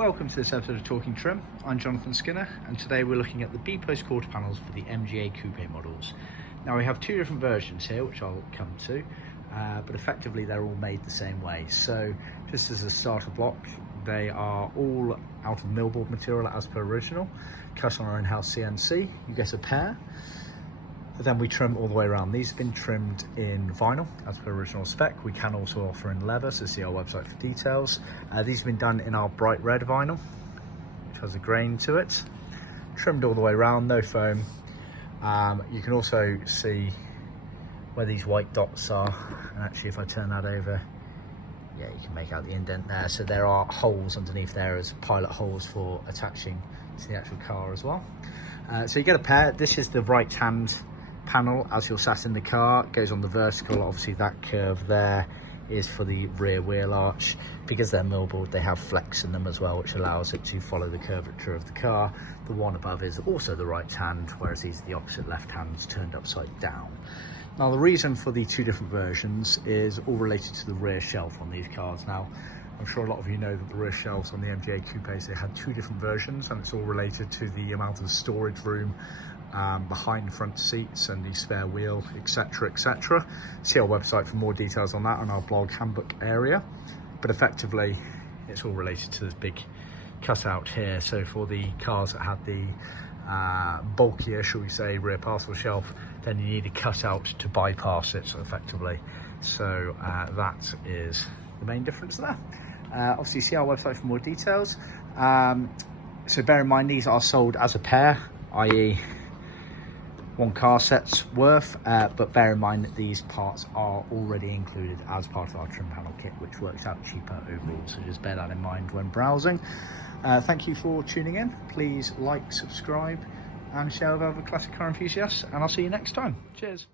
Welcome to this episode of Talkin Trim. I'm Jonathon Skinner, and today we're looking at the B-post quarter panels for the MGA Coupe models. Now we have two different versions here, which I'll come to, but effectively they're all made the same way. So just as a starter block, they are all out of millboard material as per original, cut on our in-house CNC. You get a pair. Then we trim all the way around. These have been trimmed in vinyl as per original spec. We can also offer in leather, so see our website for details. These have been done in our bright red vinyl, which has a grain to it. Trimmed all the way around, no foam. You can also see where these white dots are. And actually, if I turn that over, yeah, you can make out the indent there. So there are holes underneath there as pilot holes for attaching to the actual car as well. So you get a pair. This is the right hand panel as you're sat in the car. It goes on the vertical. Obviously that curve there is for the rear wheel arch. Because they're millboard, they have flex in them as well, which allows it to follow the curvature of the car. The one above is also the right hand, whereas these are the opposite left hands turned upside down. Now the reason for the two different versions is all related to the rear shelf on these cars. Now I'm sure a lot of you know that the rear shelves on the MGA Coupes, they had two different versions, and it's all related to the amount of storage room behind front seats and the spare wheel, etc, etc. See our website for more details on that on our blog handbook area. But effectively it's all related to this big cutout here. So for the cars that had the bulkier, shall we say, rear parcel shelf, then you need a cutout to bypass it, so effectively. So that is the main difference there. Obviously see our website for more details. So bear in mind these are sold as a pair, i.e. one car set's worth, but bear in mind that these parts are already included as part of our trim panel kit, which works out cheaper overall, so just bear that in mind when browsing. Thank you for tuning in. Please like, subscribe and share with other classic car enthusiasts, and I'll see you next time. Cheers.